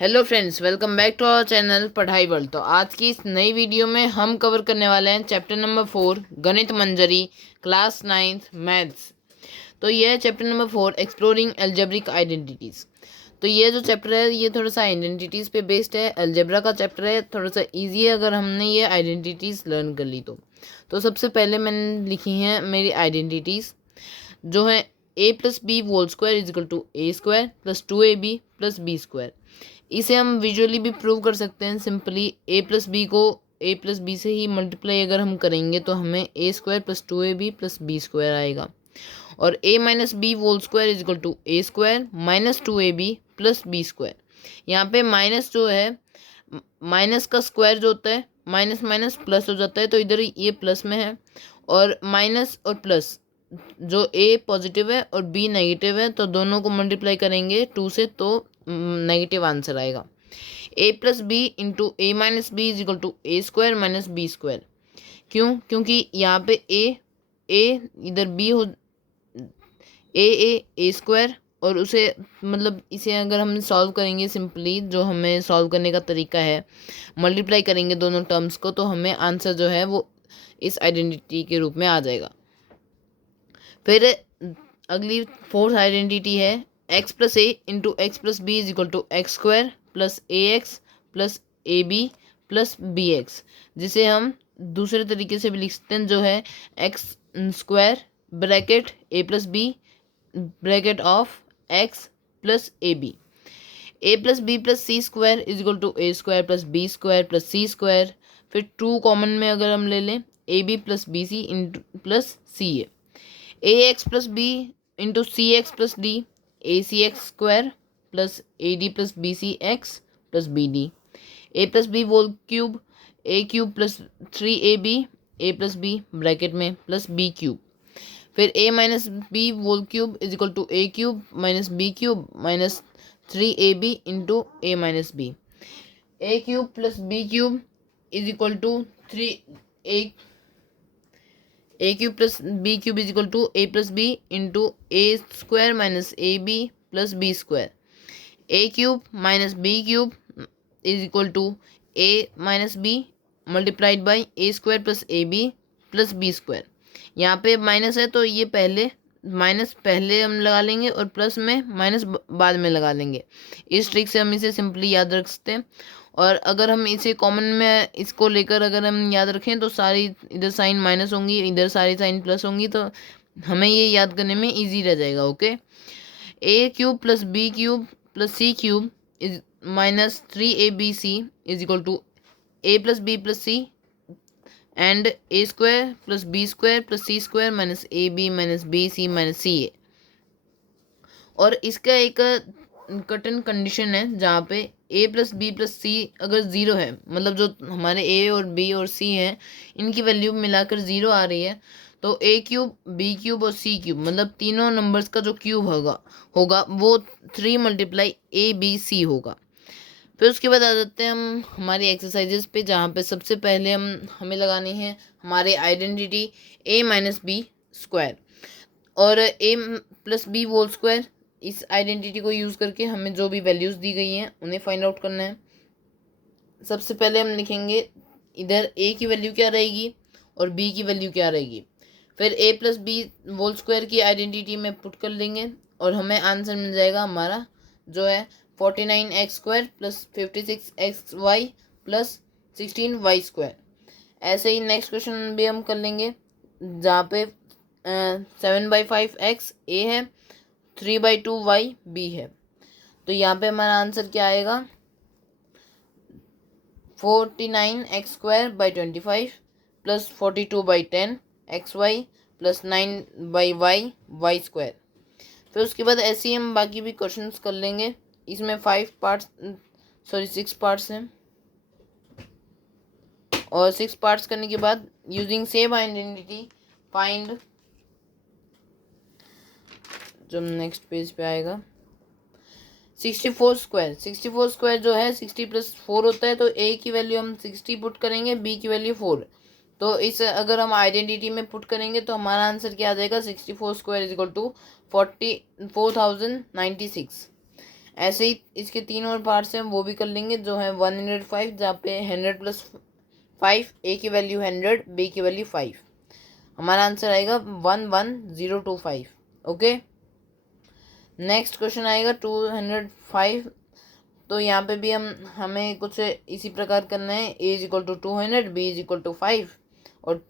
Hello friends, welcome back to our channel Padhai world. तो आज की इस नई वीडियो में हम कवर करने वाले हैं चैप्टर नंबर 4 गणित मंजरी क्लास 9th मैथ्स। तो यह है chapter number 4 exploring algebraic identities. तो ये जो चैप्टर है ये थोड़ा सा आइडेंटिटीज़ पे बेस्ड है। अलजेब्रा का चैप्टर है, थोड़ा सा ईजी है अगर हमने ये आइडेंटिटीज़ लर्न कर ली तो सबसे पहले मैंने लिखी हैं मेरी आइडेंटिटीज़ जो है a plus B whole square is equal to A square plus 2ab plus B square. इसे हम विजुअली भी प्रूव कर सकते हैं सिंपली। ए प्लस बी को ए प्लस बी से ही मल्टीप्लाई अगर हम करेंगे तो हमें A square plus 2ab plus B square आएगा। और A minus B whole square is equal to A square minus 2ab plus B square. यहाँ पे माइनस जो है, माइनस का स्क्वायर जो होता है माइनस माइनस प्लस हो जाता है, तो इधर ये प्लस में है। और माइनस और प्लस, जो ए पॉजिटिव है और बी नेगेटिव है, तो दोनों को मल्टीप्लाई करेंगे 2 से तो नेगेटिव आंसर आएगा। A plus B into A minus B is equal to A square minus B square. क्यों? क्योंकि यहाँ पे ए इधर बी हो, ए स्क्वायर, और उसे मतलब इसे अगर हम सॉल्व करेंगे सिंपली, जो हमें सॉल्व करने का तरीका है, मल्टीप्लाई करेंगे दोनों टर्म्स को, तो हमें आंसर जो है वो इस आइडेंटिटी के रूप में आ जाएगा। फिर अगली फोर्थ आइडेंटिटी है X plus A into X plus B is equal to x square plus A X plus A B plus B X, जिसे हम दूसरे तरीके से भी लिख सकते हैं, जो है x square bracket A plus B bracket of X plus A B plus C square is equal to A square plus B square plus C square. फिर टू कॉमन में अगर हम ले लें, A B plus B C into plus C A X plus B into C X plus D, A C X square plus A D plus B C X plus B D. A plus B whole cube, A cube plus 3ab A plus B bracket में plus B cube. फिर A minus B whole cube is equal to A cube minus B cube minus 3ab into A minus B. A cube plus B cube is equal to A cube plus B cube is equal to A plus B into A square minus A B plus B square. A cube minus B cube is equal to A minus B multiplied by A square plus A B plus B square. यहाँ पे minus है तो ये minus पहले हम लगा लेंगे और प्लस में माइनस बाद में लगा लेंगे। इस ट्रिक से हम इसे सिंपली याद रख सकते हैं। और अगर हम इसे कॉमन में इसको लेकर अगर हम याद रखें तो सारी इधर साइन माइनस होंगी, इधर सारी साइन प्लस होंगी, तो हमें ये याद करने में इजी रह जाएगा। Okay, A cube plus B cube plus C cube is minus 3ab c is equal to A plus B plus C and A square plus B square plus C square minus A B minus B C minus C A. और इसका एक certain condition है जहाँ पे A plus B plus C अगर zero है, मतलब जो हमारे ए और बी और सी हैं इनकी वैल्यू मिलाकर ज़ीरो आ रही है, तो ए क्यूब बी क्यूब और सी क्यूब मतलब तीनों नंबर्स का जो क्यूब होगा वो 3 मल्टीप्लाई ए बी सी होगा। फिर उसके बाद आ जाते हैं हम हमारी एक्सरसाइजेस पे, जहाँ पे सबसे पहले हमें लगानी है हमारे आइडेंटिटी ए माइनस बी स्क्वायर और ए प्लस बी होल स्क्वायर। इस आइडेंटिटी को यूज़ करके हमें जो भी वैल्यूज़ दी गई हैं उन्हें फाइंड आउट करना है। सबसे पहले हम लिखेंगे इधर ए की वैल्यू क्या रहेगी और बी की वैल्यू क्या रहेगी। फिर ए प्लस बी होल स्क्वायर की आइडेंटिटी में पुट कर लेंगे और हमें आंसर मिल जाएगा हमारा, जो है 49x square plus 56xy plus 16y square. ऐसे ही नेक्स्ट क्वेश्चन भी हम कर लेंगे, जहाँ पे 7/5x ए है, 3/2y बी है। तो यहाँ पे हमारा आंसर क्या आएगा, 49x square by 25 plus 42/10 xy plus 9/y Y square. फिर उसके बाद ऐसे ही हम बाकी भी क्वेश्चंस कर लेंगे। इसमें 6 पार्ट्स हैं और 6 पार्ट्स करने के बाद यूजिंग सेम आइडेंटिटी फाइंड, जो नेक्स्ट पेज पे आएगा 64 स्क्वायर जो है 60 प्लस 4 होता है, तो ए की वैल्यू हम 60 पुट करेंगे, बी की वैल्यू 4। तो इस अगर हम आइडेंटिटी में पुट करेंगे तो हमारा आंसर क्या आ जाएगा, 64 स्क्वायर इज इक्वल टू 40,4096। ऐसे ही इसके 3 और पार्ट्स हैं वो भी कर लेंगे, जो है 105, जहाँ पे 100 प्लस 5, ए की वैल्यू 100, बी की वैल्यू 5। हमारा आंसर आएगा 11025। ओके, नेक्स्ट क्वेश्चन आएगा 205। तो यहाँ पे भी हमें कुछ इसी प्रकार करना है। A is equal to 200, B is equal to 5 और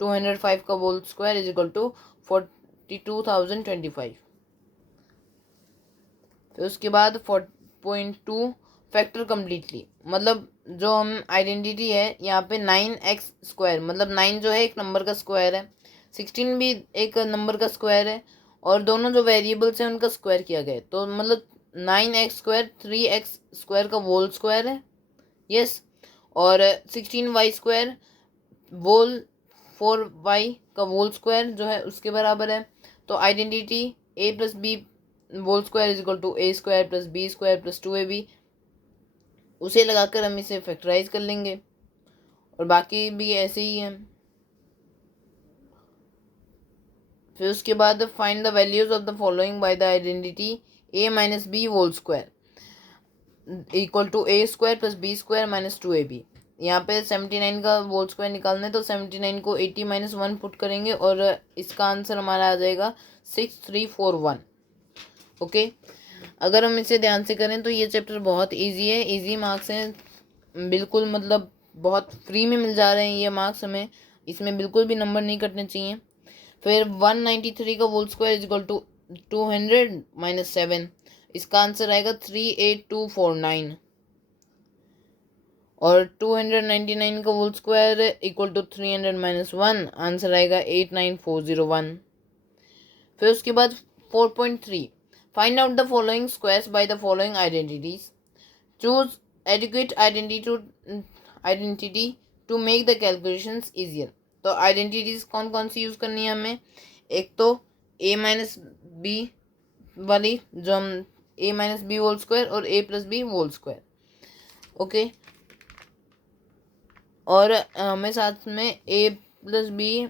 205 का whole square is equal to 42,025। फिर उसके बाद 4.2 फैक्टर कम्प्लीटली, मतलब जो हम आइडेंटिटी है यहाँ पे 9x², मतलब 9 जो है एक नंबर का स्क्वायर है, 16 भी एक नंबर का स्क्वायर है, और दोनों जो वेरिएबल्स हैं उनका स्क्वायर किया गया है। तो मतलब 9x² 3x² का होल स्क्वायर है, यस, और 16y² वोल 4y का होल स्क्वायर जो है उसके बराबर है। तो identity a plus B whole square is equal to a² plus b² plus 2ab, उसे लगाकर हम इसे फैक्टराइज कर लेंगे, और बाकी भी ऐसे ही हैं। फिर उसके बाद find the values of the following by the identity a minus B whole square equal to a² plus b² minus 2ab। यहाँ पे 79 का होल स्क्वायर निकालना है, तो 79 को 80 माइनस 1 पुट करेंगे और इसका आंसर हमारा आ जाएगा 6341। ओके, अगर हम इसे ध्यान से करें तो ये चैप्टर बहुत इजी है, इजी मार्क्स हैं बिल्कुल, मतलब बहुत फ्री में मिल जा रहे हैं ये मार्क्स हमें, इसमें बिल्कुल भी नंबर नहीं कटने चाहिए। फिर 193 का whole square is equal to 200 minus 7, इसका आंसर आएगा 38249। और 299 का whole square equal to 300 minus 1, answer आएगा 89401। फिर उसके बाद 4.3 find out the following squares by the following identities, choose adequate identity to make the calculations easier. तो आइडेंटिटीज कौन कौन सी यूज़ करनी है हमें, एक तो a माइनस बी वाली, जो हम a minus B whole square और a plus B whole square. Okay, और हमें साथ में a plus B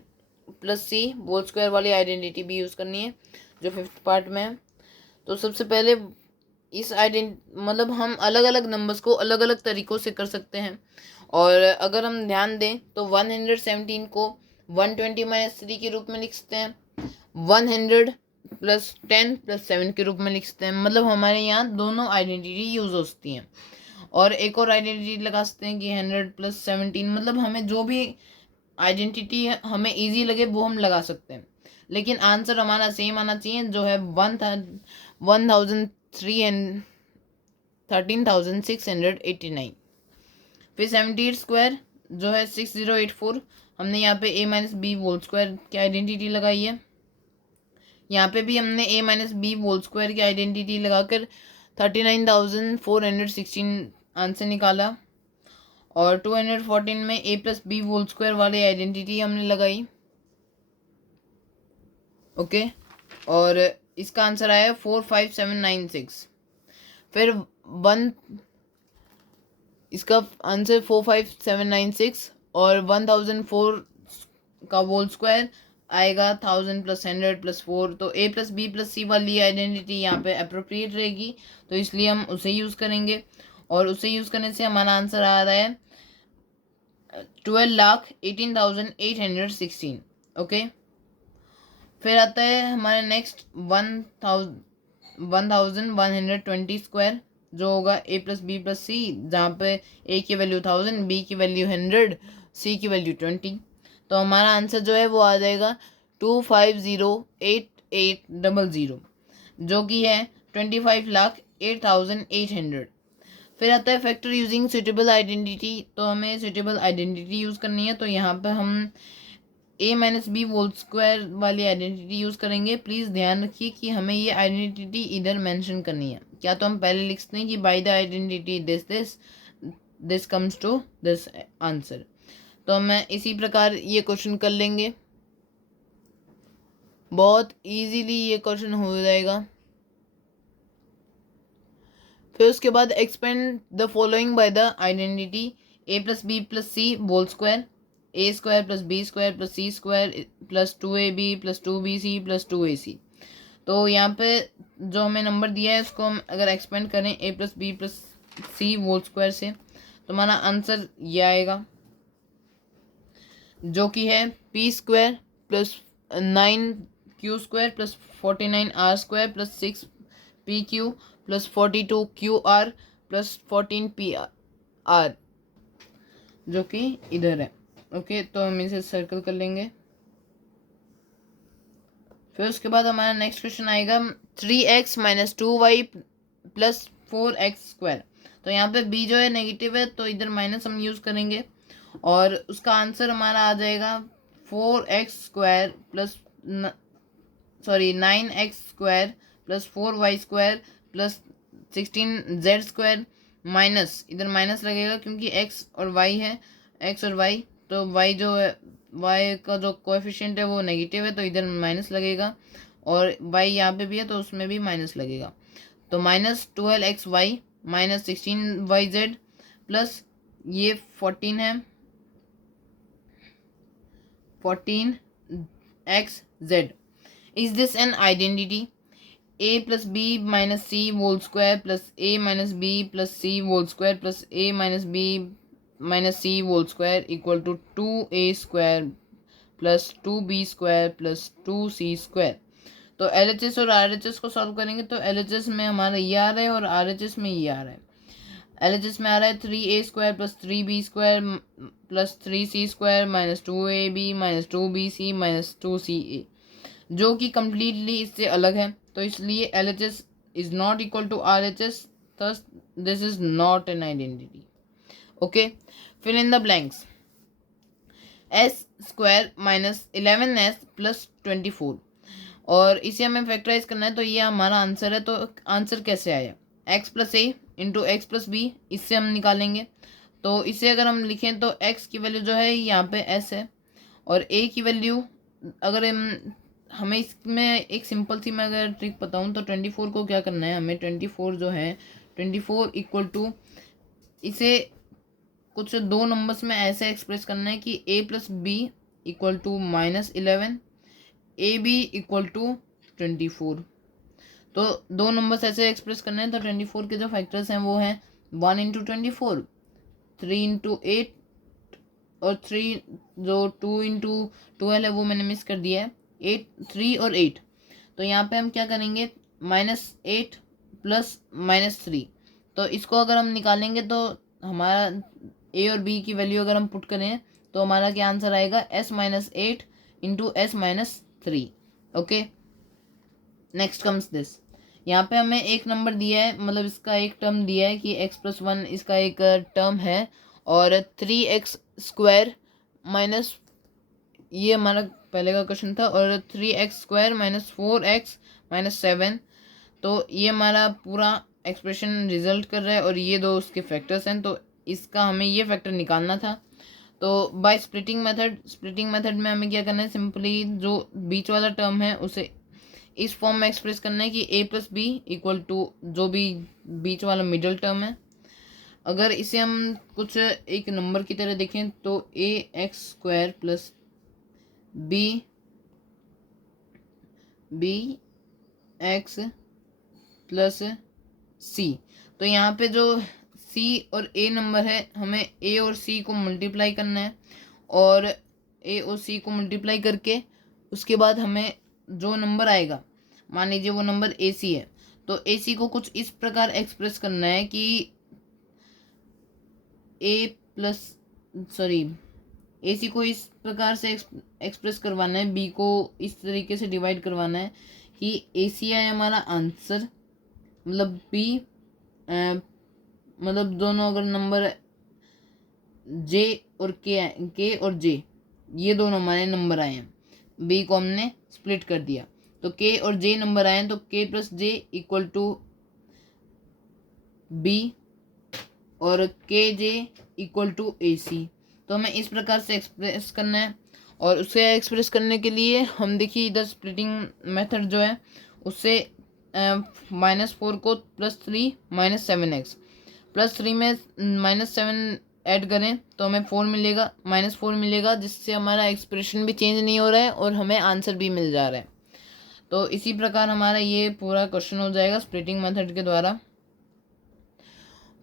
plus C whole square वाली आइडेंटिटी भी यूज़ करनी है जो 5th पार्ट में है। तो सबसे पहले इस मतलब हम अलग अलग नंबर्स को अलग अलग तरीक़ों से कर सकते हैं, और अगर हम ध्यान दें तो 117 को 120 माइनस 3 के रूप में लिख सकते हैं, 100 प्लस 10 प्लस 7 के रूप में लिख सकते हैं, मतलब हमारे यहाँ दोनों आइडेंटिटी यूज़ हो सकती हैं। और एक और आइडेंटिटी लगा सकते हैं कि 100 प्लस 17, मतलब हमें जो भी आइडेंटिटी हमें ईजी लगे वो हम लगा सकते हैं, लेकिन आंसर हमारा सेम आना चाहिए जो है 13,689। फिर 78² जो है 6084, हमने यहाँ पे a minus B whole square की आइडेंटिटी लगाई है, यहाँ पे भी हमने a minus B whole square की आइडेंटिटी लगाकर 39,416 आंसर निकाला। और 214 में a plus B whole square वाली आइडेंटिटी हमने लगाई। ओके, और इसका आंसर आया 45796। फिर इसका आंसर 45796 और 1004 का होल स्क्वायर आएगा 1000 प्लस 100 प्लस 4। तो a प्लस बी प्लस सी वाली आइडेंटिटी यहाँ पे अप्रोप्रिएट रहेगी, तो इसलिए हम उसे यूज़ करेंगे, और उसे यूज़ करने से हमारा आंसर आ रहा है 12,18,816। ओके, फिर आता है हमारे नेक्स्ट 1120 जो होगा a प्लस बी प्लस सी, जहाँ पे a की वैल्यू 1000, b की वैल्यू 100, c की वैल्यू 20। तो हमारा आंसर जो है वो आ जाएगा 2508800, जो कि है 25,08,800। फिर आता है फैक्टर यूजिंग सुटेबल आइडेंटिटी, तो हमें सुटेबल आइडेंटिटी यूज़ करनी है, तो यहाँ पर हम a minus B whole square वाली आइडेंटिटी यूज़ करेंगे। प्लीज़ ध्यान रखिए कि हमें ये आइडेंटिटी इधर मेंशन करनी है, क्या तो हम पहले लिखते हैं कि by the identity this comes to this answer. तो मैं इसी प्रकार ये क्वेश्चन कर लेंगे, बहुत इजीली ये क्वेश्चन हो जाएगा। फिर उसके बाद expand the following by the identity a plus B plus C whole square, a² plus b² plus c² plus 2ab plus 2bc plus 2ac। तो यहाँ पे जो हमें नंबर दिया है उसको हम अगर एक्सपेंड करें a plus B plus C whole square से, तो हमारा आंसर ये आएगा, जो कि है P square plus 9q² plus 49r² plus 6pq plus 42qr plus 14pr, जो कि इधर है। ओके, तो हम इसे सर्कल कर लेंगे। फिर उसके बाद हमारा नेक्स्ट क्वेश्चन आएगा 3x minus 2y plus 4x²। तो यहाँ पे b जो है नेगेटिव है, तो इधर माइनस हम यूज़ करेंगे और उसका आंसर हमारा आ जाएगा 4x² plus 9x² plus 4y² plus 16z² minus, इधर माइनस लगेगा क्योंकि x और y है, x और y, तो y जो है y का जो कोएफिशिएंट है वो नेगेटिव है, तो इधर माइनस लगेगा, और y यहाँ पे भी है तो उसमें भी माइनस लगेगा। तो minus 12xy minus 16yz plus ये 14 है 14xz। Is this an identity? a plus B minus C whole square plus a minus B plus C whole square plus a minus B minus C whole square equal to 2a² plus 2b² plus 2c²। तो LHS और RHS को solve करेंगे तो LHS में हमारा ये आ रहा है और RHS में ये आ रहा है। LHS में आ रहा है 3a² plus 3b² plus 3c² minus 2ab minus 2bc minus 2ca, जो कि कम्प्लीटली इससे अलग है, तो इसलिए LHS is not equal to RHS, thus this is not an identity. Okay, fill in the blanks. s² minus 11s plus 24, और इसे हमें फैक्टराइज करना है, तो ये हमारा आंसर है। तो आंसर कैसे आया? x plus A into X plus B, इससे हम निकालेंगे। तो इसे अगर हम लिखें तो x की वैल्यू जो है यहाँ पे s है, और a की वैल्यू अगर हमें इसमें एक सिंपल सी मैं अगर ट्रिक बताऊँ तो 24 को क्या करना है, हमें 24 जो है 24 इक्वल टू, इसे कुछ दो नंबर्स में ऐसे एक्सप्रेस करना है कि a plus B equal to minus 11, A B equal to 24। तो दो नंबर्स ऐसे एक्सप्रेस करने हैं, तो 24 के जो फैक्टर्स हैं वो हैं 1 इंटू 24, 3 इंटू 8, और 3 जो 2 इंटू 12 है वो मैंने मिस कर दिया है, 8, 3 और 8। तो यहाँ पे हम क्या करेंगे, -8 प्लस -3, तो इसको अगर हम निकालेंगे तो हमारा a और b की वैल्यू अगर हम पुट करें तो हमारा क्या आंसर आएगा, s-8 into s-3। Okay, next comes this. यहाँ पे हमें एक नंबर दिया है, मतलब इसका एक टर्म दिया है कि x प्लस 1 इसका एक टर्म है, और 3x² माइनस, ये हमारा पहले का क्वेश्चन था, और 3x² माइनस 4x माइनस 7, तो ये हमारा पूरा एक्सप्रेशन रिजल्ट कर रहा है, और ये दो उसके फैक्टर्स हैं, तो इसका हमें ये फैक्टर निकालना था। तो बाय स्प्लिटिंग मेथड में हमें क्या करना है, सिंपली जो बीच वाला टर्म है उसे इस फॉर्म में एक्सप्रेस करना है कि a plus B equal to जो भी बीच वाला मिडल टर्म है। अगर इसे हम कुछ एक नंबर की तरह देखें तो ax² plus B X plus C, तो यहाँ पे जो c और a नंबर है, हमें a और c को मल्टीप्लाई करना है, और a और c को मल्टीप्लाई करके उसके बाद हमें जो नंबर आएगा, मान लीजिए वो नंबर AC है, तो AC को कुछ इस प्रकार एक्सप्रेस करना है कि AC को इस प्रकार से एक्सप्रेस करवाना है, B को इस तरीके से डिवाइड करवाना है कि AC है हमारा आंसर, मतलब B मतलब दोनों अगर नंबर J और K और J, ये दोनों हमारे नंबर आए हैं, B को हमने स्प्लिट कर दिया, तो K और J नंबर आए हैं, तो K plus J equal to B और KJ इक्वल टू AC। तो हमें इस प्रकार से एक्सप्रेस करना है, और उसे एक्सप्रेस करने के लिए हम देखिए इधर स्प्लिटिंग मेथड जो है उससे -4 को +3 -7x, +3 में -7 ऐड करें तो हमें 4 मिलेगा, -4 मिलेगा, जिससे हमारा एक्सप्रेशन भी चेंज नहीं हो रहा है और हमें आंसर भी मिल जा रहा है। तो इसी प्रकार हमारा ये पूरा क्वेश्चन हो जाएगा स्प्लिटिंग मेथड के द्वारा।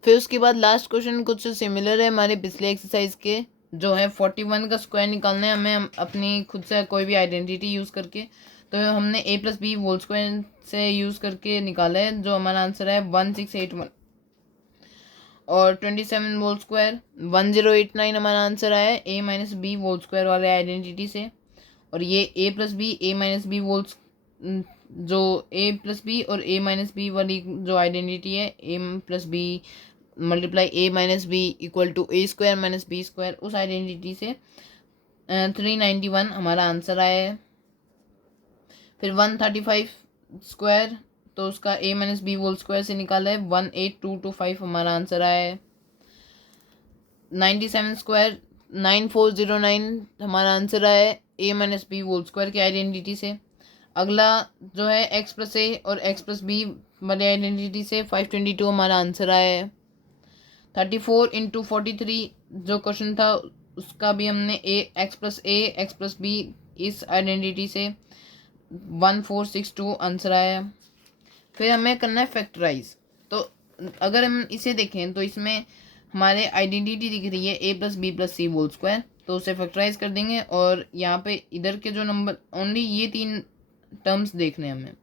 फिर उसके बाद लास्ट क्वेश्चन कुछ सिमिलर है हमारे पिछले एक्सरसाइज के, जो है 41 का स्क्वायर निकालना है हमें अपनी खुद से कोई भी आइडेंटिटी यूज़ करके। तो हमने ए प्लस बी होल स्क्वायर से यूज़ करके निकाला है, जो हमारा आंसर है 1681 और 27 होल स्क्वायर 1089 हमारा आंसर आया है ए माइनस बी होल स्क्वायर वाले आइडेंटिटी से। और ये ए प्लस बी ए माइनस बी जो ए प्लस बी और ए माइनस बी वाली जो आइडेंटिटी है A plus B multiply A minus B equal to A square minus B square, उस आइडेंटिटी से 391 हमारा आंसर आया है। फिर 135 स्क्वायर, तो उसका ए माइनस बी होल स्क्वायर से निकाला है 18225 हमारा आंसर आया है। 97 स्क्वायर 9409 हमारा आंसर आया है ए माइनस बी होल स्क्वायर की आइडेंटिटी से। अगला जो है एक्स प्लस ए और एक्स प्लस बी वाली आइडेंटिटी से 522 हमारा आंसर आया है। 34 इंटू 43 जो क्वेश्चन था उसका भी हमने एक्स प्लस बी इस आइडेंटिटी से 1462 आंसर आया। फिर हमें करना है फैक्टराइज। तो अगर हम इसे देखें तो इसमें हमारे आइडेंटिटी दिख रही है A plus B plus C whole square, तो उसे फैक्टराइज कर देंगे और यहाँ पे इधर के जो नंबर ओनली ये 3 टर्म्स देखने हैं हमें।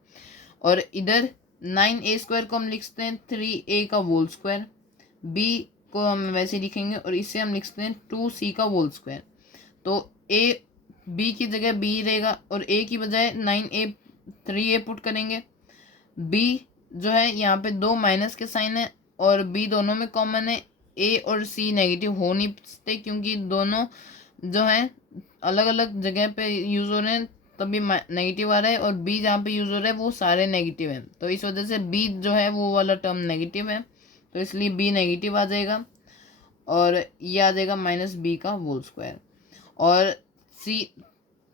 और इधर 9a स्क्वायर को हम लिखते हैं 3a का होल स्क्वायर, b को हम वैसे लिखेंगे और इससे हम लिखते हैं 2c का होल स्क्वायर। तो b की जगह b रहेगा और a की बजाय 9a 3a पुट करेंगे। b जो है यहाँ पे 2 माइनस के साइन है और b दोनों में कॉमन है। a और c नेगेटिव हो नहीं सकते क्योंकि दोनों जो है अलग अलग जगह पे यूज़ हो रहे हैं, तभी नेगेटिव आ रहा है। और b जहाँ पे यूज़ हो रहा है वो सारे नेगेटिव हैं, तो इस वजह से b जो है वो वाला टर्म नेगेटिव है, तो इसलिए b नेगेटिव आ जाएगा और ये आ जाएगा माइनस बी का होल स्क्वायर। और c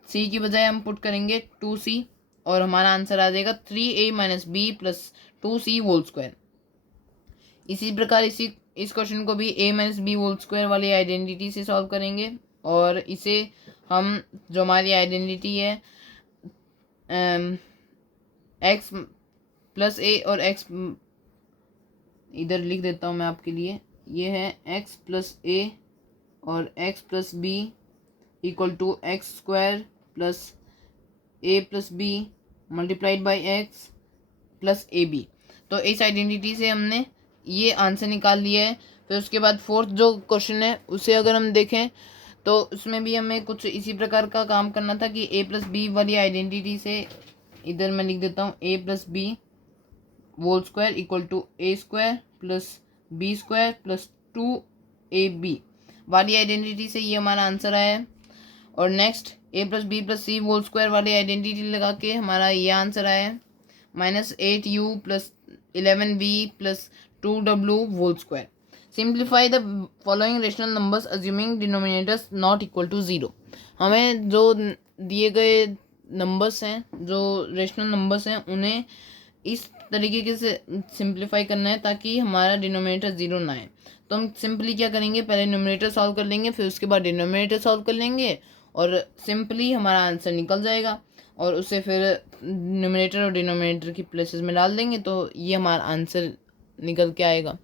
की बजाय हम पुट करेंगे 2c और हमारा आंसर आ जाएगा 3a minus B plus 2c whole square. इसी प्रकार इस क्वेश्चन को भी a minus B whole square वाली आइडेंटिटी से सॉल्व करेंगे और इसे हम जो हमारी आइडेंटिटी है x प्लस ए और x इधर लिख देता हूँ मैं आपके लिए, ये है x प्लस ए और x plus B equal to x square plus a plus b multiplied by x plus A b. तो इस आइडेंटिटी से हमने ये आंसर निकाल लिया है। फिर उसके बाद फोर्थ जो क्वेश्चन है उसे अगर हम देखें तो उसमें भी हमें कुछ इसी प्रकार का काम करना था कि ए प्लस बी वाली आइडेंटिटी से इधर मैं लिख देता हूँ A plus B whole square equal to A square plus B square plus 2ab वाली आइडेंटिटी से ये हमारा आंसर आया है। और next a plus B plus C whole square वाली आइडेंटिटी लगा के हमारा ये आंसर आया है -8u plus 11v plus 2w whole square. Simplify the following rational numbers assuming denominators not equal to 0। हमें जो दिए गए नंबर्स हैं, जो रेशनल नंबर्स हैं, उन्हें इस तरीके से सिंप्लीफाई करना है ताकि हमारा डिनोमिनेटर 0 ना आए। तो हम सिंपली क्या करेंगे, पहले न्यूमरेटर सॉल्व कर लेंगे, फिर उसके बाद डिनोमिनेटर सॉल्व कर लेंगे और सिंपली हमारा आंसर निकल जाएगा और उसे फिर न्यूमरेटर और डिनोमिनेटर की प्लेसेस में डाल देंगे तो ये हमारा आंसर निकल के आएगा।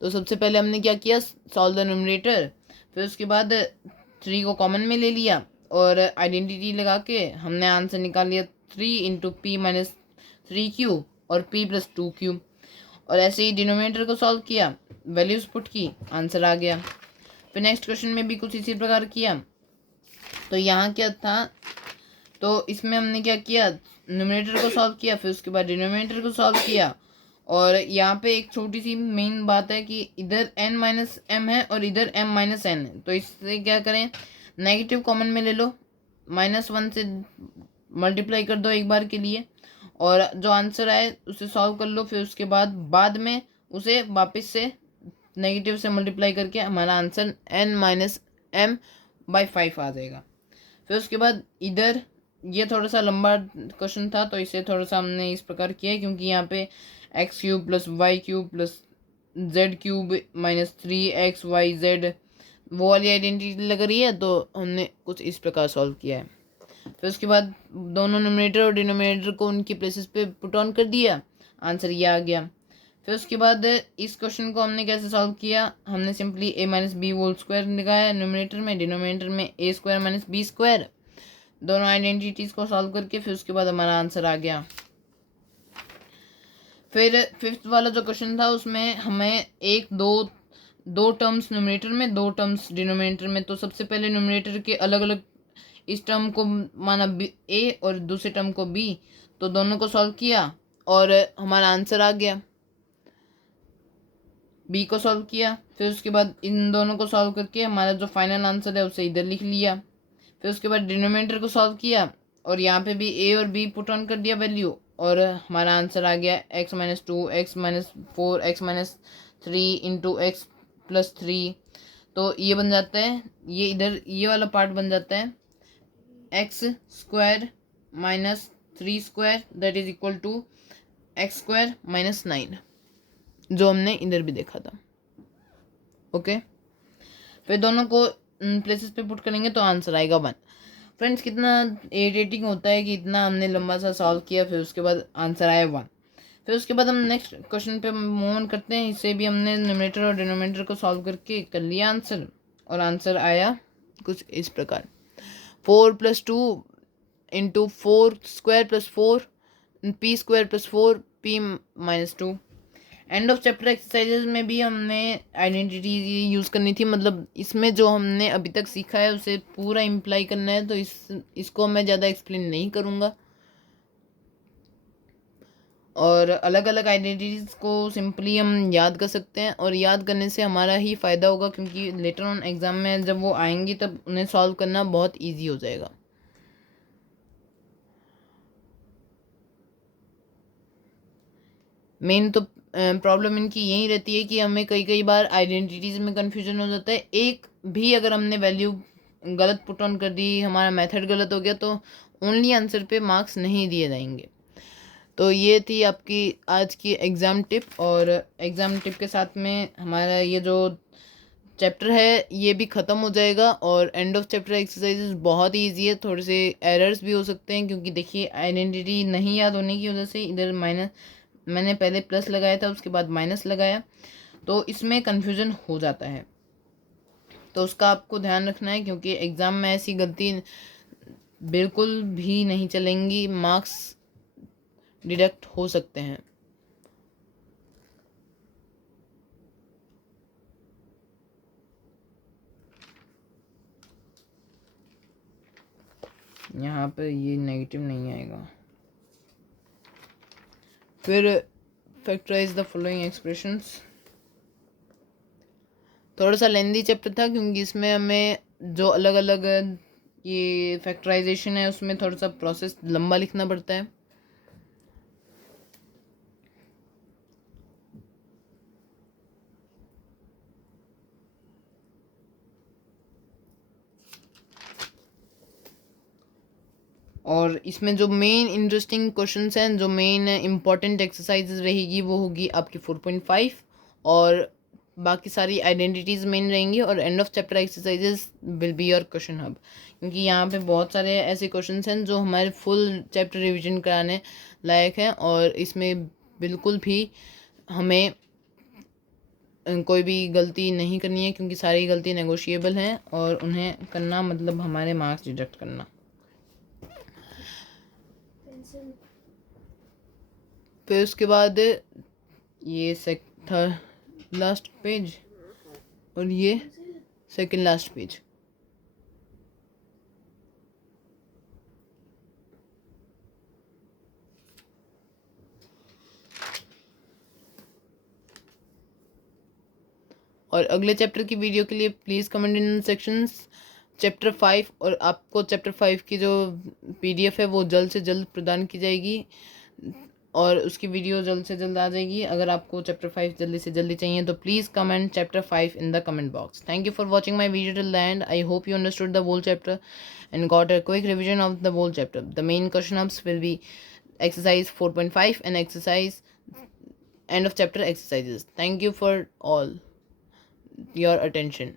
तो सबसे पहले हमने क्या किया, सॉल्व द न्यूमरेटर, फिर उसके बाद 3 को कॉमन में ले लिया और आइडेंटिटी लगा के हमने आंसर निकाल लिया 3 इंटू पी माइनस 3q और p प्लस 2q। और ऐसे ही डिनोमिनेटर को सॉल्व किया, वैल्यूज़ पुट की, आंसर आ गया। फिर नेक्स्ट क्वेश्चन में भी कुछ इसी प्रकार किया। तो यहाँ क्या था, तो इसमें हमने क्या किया, न्यूमरेटर को सॉल्व किया, फिर उसके बाद डिनोमिनेटर को सॉल्व किया। और यहाँ पे एक छोटी सी मेन बात है कि इधर n माइनस एम है और इधर m माइनस एन है, तो इससे क्या करें, नेगेटिव कॉमन में ले लो, -1 से मल्टीप्लाई कर दो एक बार के लिए और जो आंसर आए उसे सॉल्व कर लो। फिर उसके बाद में उसे वापस से नेगेटिव से मल्टीप्लाई करके हमारा answer n minus m by 5 आ जाएगा। फिर उसके बाद इधर ये थोड़ा सा लंबा क्वेश्चन था तो इसे थोड़ा सा हमने इस प्रकार किया है क्योंकि यहाँ पे x cube plus y cube plus z cube minus 3xyz वो वाली आइडेंटिटी लग रही है, तो हमने कुछ इस प्रकार सॉल्व किया है। फिर उसके बाद दोनों न्यूमरेटर और डिनोमिनेटर को उनकी प्लेसेस पे पुट ऑन कर दिया, आंसर ये आ गया। फिर उसके बाद इस क्वेश्चन को हमने कैसे सॉल्व किया, हमने simply a minus B whole square लगाया न्यूमरेटर में, डिनोमिनेटर में a square minus B square, दोनों आइडेंटिटीज को सॉल्व करके फिर उसके बाद हमारा आंसर आ गया। फिर फिफ्थ वाला जो क्वेश्चन था उसमें हमें दो टर्म्स न्यूमरेटर में, दो टर्म्स डिनोमिनेटर में, तो सबसे पहले न्यूमरेटर के अलग अलग इस टर्म को माना a और दूसरे टर्म को b, तो दोनों को सॉल्व किया और हमारा आंसर आ गया। b को सॉल्व किया, फिर उसके बाद इन दोनों को सॉल्व करके हमारा जो फाइनल आंसर है उसे इधर लिख लिया। फिर उसके बाद डिनोमिनेटर को सॉल्व किया और यहाँ पे भी a और b पुट ऑन कर दिया वैल्यू और हमारा आंसर आ गया x minus 2 x minus 4 x minus 3 into X plus 3। तो ये बन जाता है, ये इधर ये वाला पार्ट बन जाता है x square minus 3 square that is equal to x square minus 9, जो हमने इधर भी देखा था। ओके, फिर दोनों को प्लेसेस पे पुट करेंगे तो आंसर आएगा 1। फ्रेंड्स, कितना इरिटेटिंग होता है कि इतना हमने लंबा सा सॉल्व किया फिर उसके बाद आंसर आया 1। फिर उसके बाद हम नेक्स्ट क्वेश्चन पे मूव ऑन करते हैं। इससे भी हमने न्यूमरेटर और डिनोमिनेटर को सॉल्व करके कर लिया आंसर, और आंसर आया कुछ इस प्रकार 4 plus 2 into 4 square plus 4 P square plus 4 P minus 2। End of chapter exercises में भी हमने आइडेंटिटी यूज़ करनी थी, मतलब इसमें जो हमने अभी तक सीखा है उसे पूरा इम्प्लाई करना है, तो इसको मैं ज़्यादा एक्सप्लेन नहीं करूँगा। और अलग अलग आइडेंटिटीज़ को सिंपली हम याद कर सकते हैं, और याद करने से हमारा ही फ़ायदा होगा, क्योंकि लेटर ऑन एग्ज़ाम में जब वो आएंगी तब उन्हें सॉल्व करना बहुत ईजी हो जाएगा। मेन तो प्रॉब्लम इनकी यही रहती है कि हमें कई बार आइडेंटिटीज़ में कन्फ्यूजन हो जाता है। एक भी अगर हमने वैल्यू गलत पुट ऑन कर दी, हमारा मेथड गलत हो गया, तो ओनली आंसर पे मार्क्स नहीं दिए जाएंगे। तो ये थी आपकी आज की एग्ज़ाम टिप, और एग्ज़ाम टिप के साथ में हमारा ये जो चैप्टर है ये भी ख़त्म हो जाएगा। और एंड ऑफ चैप्टर एक्सरसाइजेज बहुत ही ईजी है, थोड़े से एरर्स भी हो सकते हैं, क्योंकि देखिए आइडेंटिटी नहीं याद होने की वजह से इधर माइनस, मैंने पहले प्लस लगाया था उसके बाद माइनस लगाया, तो इसमें कन्फ्यूज़न हो जाता है, तो उसका आपको ध्यान रखना है, क्योंकि एग्ज़ाम में ऐसी गलती बिल्कुल भी नहीं चलेंगी, मार्क्स डिडक्ट हो सकते हैं। यहाँ पे ये नेगेटिव नहीं आएगा। फिर फैक्टराइज द फॉलोइंग एक्सप्रेशंस। थोड़ा सा लेंदी चैप्टर था, क्योंकि इसमें हमें जो अलग अलग ये फैक्टराइजेशन है उसमें थोड़ा सा प्रोसेस लंबा लिखना पड़ता है। और इसमें जो मेन इंटरेस्टिंग क्वेश्चंस हैं, जो मेन इंपॉर्टेंट एक्सरसाइजेज रहेगी वो होगी आपकी 4.5, और बाकी सारी आइडेंटिटीज़ मेन रहेंगी, और end of chapter exercises will be your question hub, क्योंकि यहाँ पे बहुत सारे ऐसे क्वेश्चंस हैं जो हमारे फुल चैप्टर रिविजन कराने लायक हैं, और इसमें बिल्कुल भी हमें कोई भी गलती नहीं करनी है, क्योंकि सारी गलती नेगोशिएबल हैं, और उन्हें करना मतलब हमारे मार्क्स डिडक्ट करना। फिर उसके बाद ये था लास्ट पेज, और ये सेकंड लास्ट पेज। और अगले चैप्टर की वीडियो के लिए please comment in sections chapter 5, और आपको चैप्टर 5 की जो PDF है वो जल्द से जल्द प्रदान की जाएगी, और उसकी वीडियो जल्द से जल्द आ जाएगी। अगर आपको चैप्टर 5 जल्दी से जल्दी चाहिए तो please comment chapter 5 in the comment box. Thank you for watching my video till the end. I hope you understood the whole chapter and got a quick revision of the whole chapter. The main question ups will be exercise 4.5 and exercise end of chapter exercises. Thank you for all your attention.